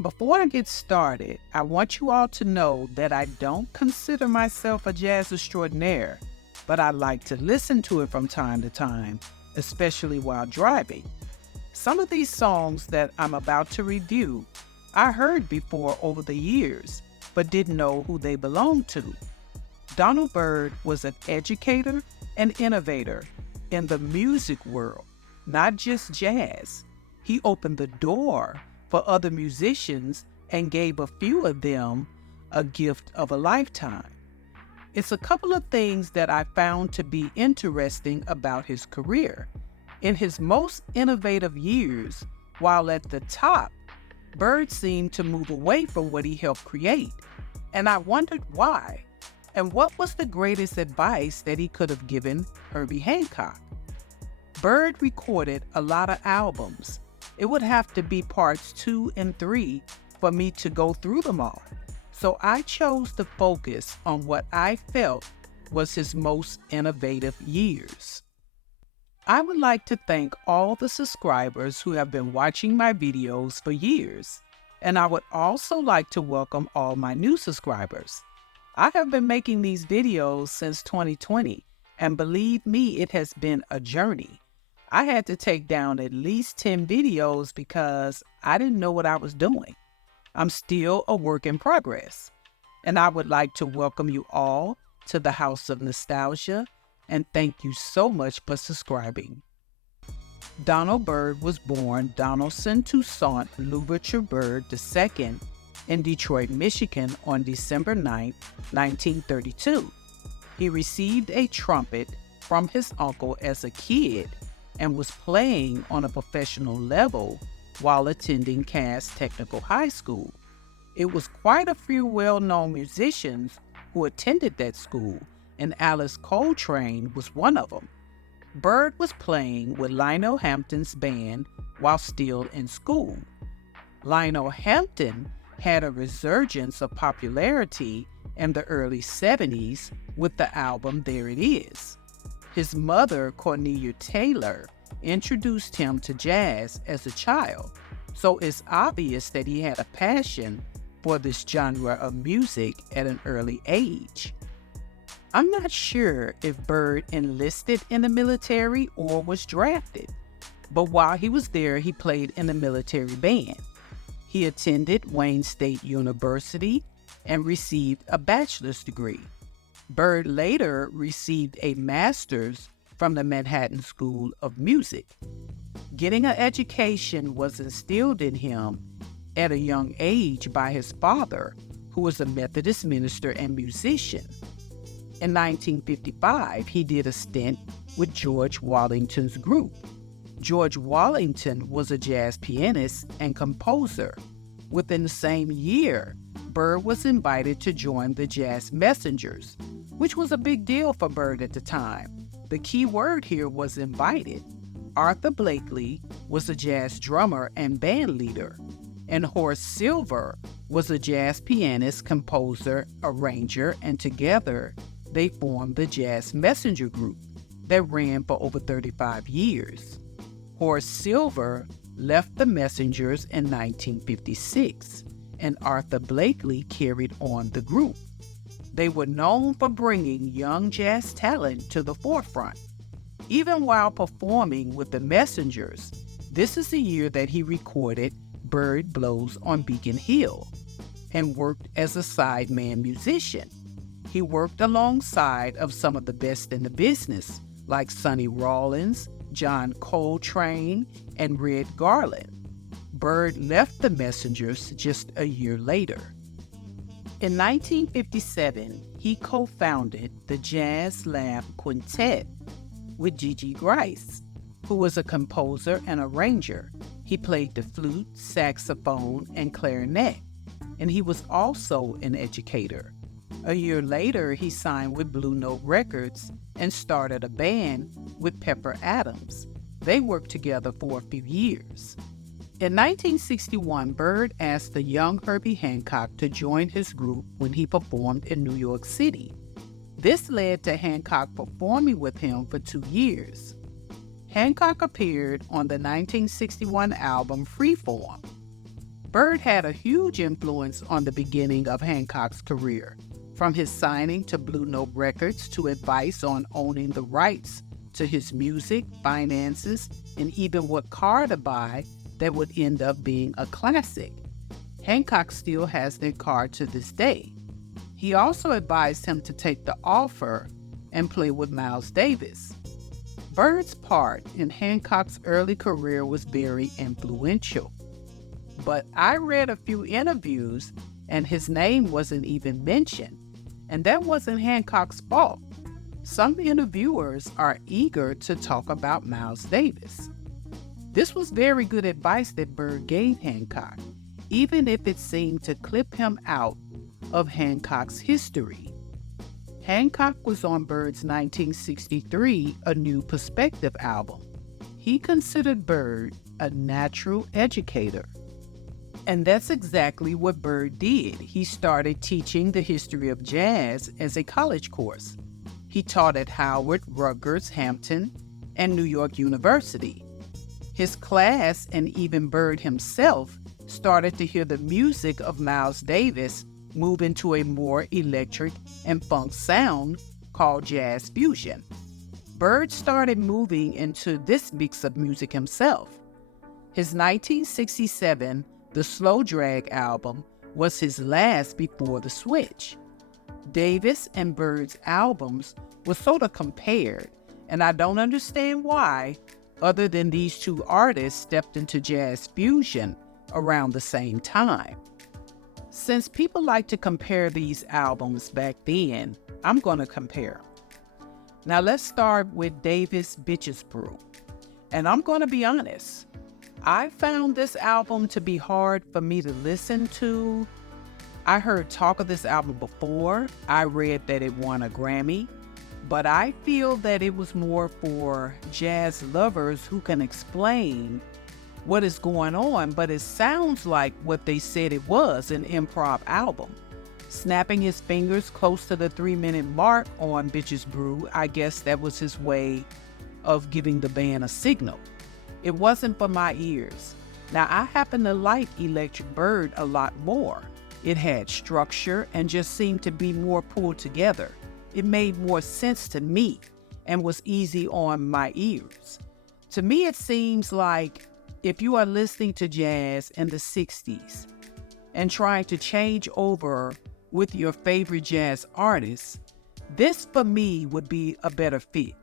Before I get started, I want you all to know that I don't consider myself a jazz extraordinaire, but I like to listen to it from time to time, especially while driving. Some of these songs that I'm about to review, I heard before over the years, but didn't know who they belonged to. Byrd was an educator and innovator in the music world, not just jazz. He opened the door for other musicians and gave a few of them a gift of a lifetime. It's a couple of things that I found to be interesting about his career. In his most innovative years, while at the top, Byrd seemed to move away from what he helped create, and I wondered why, and what was the greatest advice that he could have given Herbie Hancock. Byrd recorded a lot of albums. It would have to be parts 2 and 3 for me to go through them all. So I chose to focus on what I felt was his most innovative years. I would like to thank all the subscribers who have been watching my videos for years, and I would also like to welcome all my new subscribers. I have been making these videos since 2020, and believe me, it has been a journey. I had to take down at least 10 videos because I didn't know what I was doing. I'm still a work in progress. And I would like to welcome you all to the House of Nostalgia and thank you so much for subscribing. Byrd was born Donaldson Toussaint Louverture Byrd II in Detroit, Michigan on December 9, 1932. He received a trumpet from his uncle as a kid and was playing on a professional level while attending Cass Technical High School. It was quite a few well-known musicians who attended that school, and Alice Coltrane was one of them. Byrd was playing with Lionel Hampton's band while still in school. Lionel Hampton had a resurgence of popularity in the early 70's with the album There It Is. His mother, Cornelia Taylor, introduced him to jazz as a child, so it's obvious that he had a passion for this genre of music at an early age. I'm not sure if Byrd enlisted in the military or was drafted, but while he was there, he played in a military band. He attended Wayne State University and received a bachelor's degree. Byrd later received a master's from the Manhattan School of Music. Getting an education was instilled in him at a young age by his father, who was a Methodist minister and musician. In 1955, he did a stint with George Wallington's group. George Wallington was a jazz pianist and composer. Within the same year, Byrd was invited to join the Jazz Messengers, which was a big deal for Byrd at the time. The key word here was invited. Arthur Blakely was a jazz drummer and band leader, and Horace Silver was a jazz pianist, composer, arranger, and together they formed the Jazz Messenger Group that ran for over 35 years. Horace Silver left the Messengers in 1956, and Arthur Blakely carried on the group. They were known for bringing young jazz talent to the forefront. Even while performing with the Messengers, this is the year that he recorded Byrd Blows on Beacon Hill and worked as a sideman musician. He worked alongside of some of the best in the business, like Sonny Rollins, John Coltrane, and Red Garland. Byrd left the Messengers just a year later. In 1957, he co-founded the Jazz Lab Quintet with Gigi Grice, who was a composer and arranger. He played the flute, saxophone, and clarinet, and he was also an educator. A year later, he signed with Blue Note Records and started a band with Pepper Adams. They worked together for a few years. In 1961, Byrd asked the young Herbie Hancock to join his group when he performed in New York City. This led to Hancock performing with him for 2 years. Hancock appeared on the 1961 album Freeform. Byrd had a huge influence on the beginning of Hancock's career, from his signing to Blue Note Records to advice on owning the rights to his music, finances, and even what car to buy that would end up being a classic. Hancock still has their car to this day. He also advised him to take the offer and play with Miles Davis. Byrd's part in Hancock's early career was very influential. But I read a few interviews and his name wasn't even mentioned, and that wasn't Hancock's fault. Some interviewers are eager to talk about Miles Davis. This was very good advice that Byrd gave Hancock, even if it seemed to clip him out of Hancock's history. Hancock was on Byrd's 1963 A New Perspective album. He considered Byrd a natural educator. And that's exactly what Byrd did. He started teaching the history of jazz as a college course. He taught at Howard, Rutgers, Hampton, and New York University. His class and even Byrd himself started to hear the music of Miles Davis move into a more electric and funk sound called jazz fusion. Byrd started moving into this mix of music himself. His 1967 The Slow Drag album was his last before the switch. Davis and Byrd's albums were sort of compared, and I don't understand why, other than these two artists stepped into jazz fusion around the same time. Since people like to compare these albums back then, I'm going to compare. Now let's start with Davis' Bitches Brew. And I'm going to be honest, I found this album to be hard for me to listen to. I heard talk of this album before. I read that it won a Grammy, but I feel that it was more for jazz lovers who can explain what is going on, but it sounds like what they said it was, an improv album. Snapping his fingers close to the 3-minute mark on Bitches Brew, I guess that was his way of giving the band a signal. It wasn't for my ears. Now, I happen to like Electric Byrd a lot more. It had structure and just seemed to be more pulled together. It made more sense to me and was easy on my ears. To me, it seems like if you are listening to jazz in the 60s and trying to change over with your favorite jazz artists, this for me would be a better fit.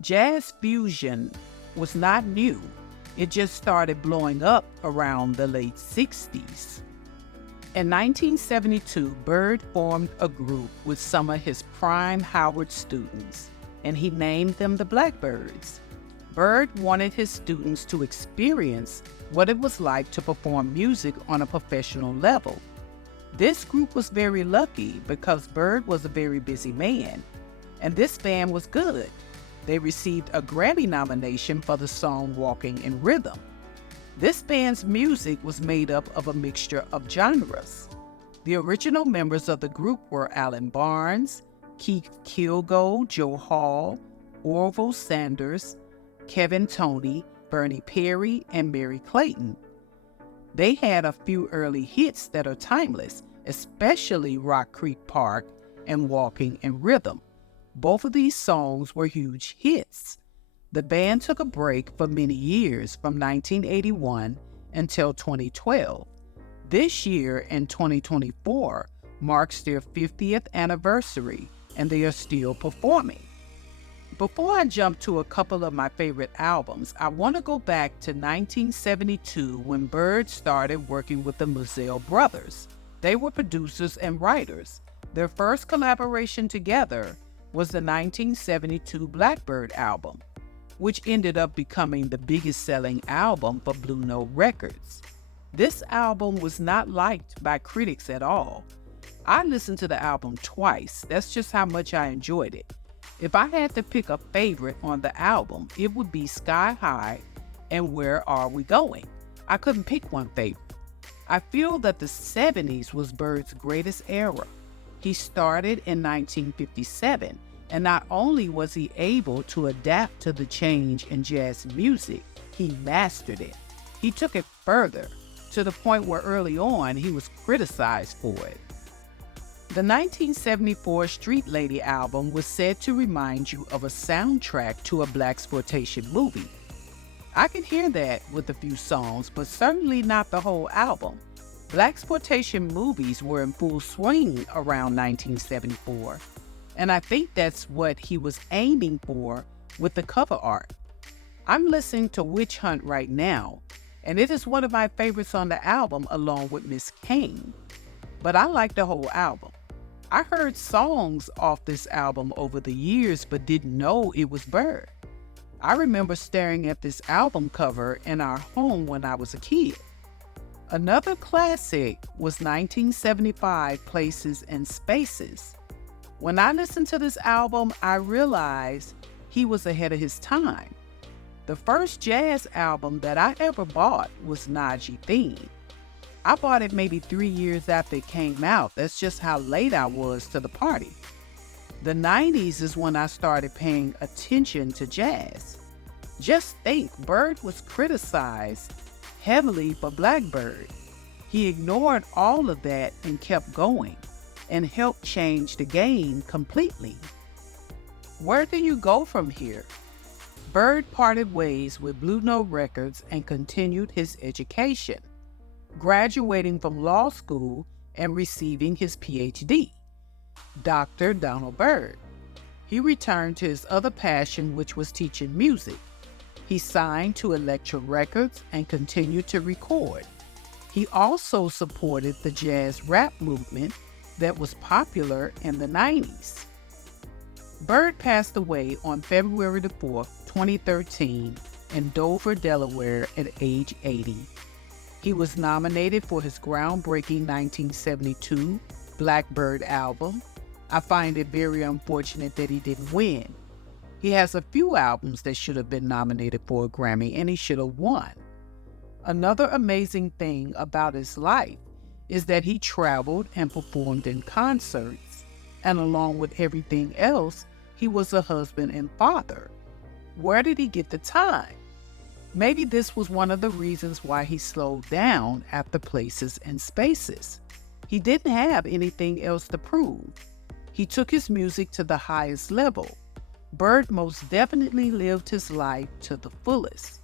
Jazz fusion was not new. It just started blowing up around the late 60s. In 1972, Byrd formed a group with some of his prime Howard students, and he named them the Blackbyrds. Byrd wanted his students to experience what it was like to perform music on a professional level. This group was very lucky because Byrd was a very busy man, and this band was good. They received a Grammy nomination for the song Walking in Rhythm. This band's music was made up of a mixture of genres. The original members of the group were Alan Barnes, Keith Kilgo, Joe Hall, Orville Sanders, Kevin Toney, Bernie Perry, and Mary Clayton. They had a few early hits that are timeless, especially Rock Creek Park and Walking in Rhythm. Both of these songs were huge hits. The band took a break for many years from 1981 until 2012. This year, in 2024, marks their 50th anniversary, and they are still performing. Before I jump to a couple of my favorite albums, I want to go back to 1972 when Byrd started working with the Moselle brothers. They were producers and writers. Their first collaboration together was the 1972 Blackbyrd album, which ended up becoming the biggest selling album for Blue Note Records. This album was not liked by critics at all. I listened to the album twice. That's just how much I enjoyed it. If I had to pick a favorite on the album, it would be Sky High and Where Are We Going? I couldn't pick one favorite. I feel that the 70s was Byrd's greatest era. He started in 1957, and not only was he able to adapt to the change in jazz music, he mastered it. He took it further to to the point where early on he was criticized for it. The 1974 Street Lady album was said to remind you of a soundtrack to a blaxploitation movie. I can hear that with a few songs, but certainly not the whole album. Blaxploitation movies were in full swing around 1974, and I think that's what he was aiming for with the cover art. I'm listening to Witch Hunt right now, and it is one of my favorites on the album along with Miss Kane. But I like the whole album. I heard songs off this album over the years but didn't know it was Byrd. I remember staring at this album cover in our home when I was a kid. Another classic was 1975 Places and Spaces. When I listened to this album, I realized he was ahead of his time. The first jazz album that I ever bought was Najee Theme. I bought it maybe 3 years after it came out. That's just how late I was to the party. The 90s is when I started paying attention to jazz. Just think, Byrd was criticized heavily for Blackbyrd. He ignored all of that and kept going, and helped change the game completely. Where do you go from here? Byrd parted ways with Blue Note Records and continued his education, graduating from law school and receiving his PhD. Dr. Donald Byrd. He returned to his other passion, which was teaching music. He signed to Elektra Records and continued to record. He also supported the jazz rap movement that was popular in the 90s. Byrd passed away on February the 4th, 2013 in Dover, Delaware at age 80. He was nominated for his groundbreaking 1972 Blackbyrd album. I find it very unfortunate that he didn't win. He has a few albums that should have been nominated for a Grammy, and he should have won. Another amazing thing about his life is that he traveled and performed in concerts, and along with everything else, he was a husband and father. Where did he get the time? Maybe this was one of the reasons why he slowed down after Places and Spaces. He didn't have anything else to prove. He took his music to the highest level. Byrd most definitely lived his life to the fullest.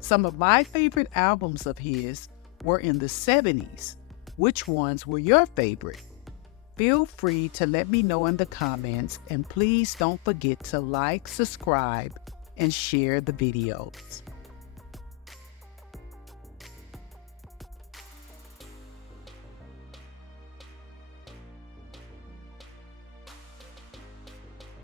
Some of my favorite albums of his were in the 70's. Which ones were your favorite? Feel free to let me know in the comments, and please don't forget to like, subscribe, and share the videos.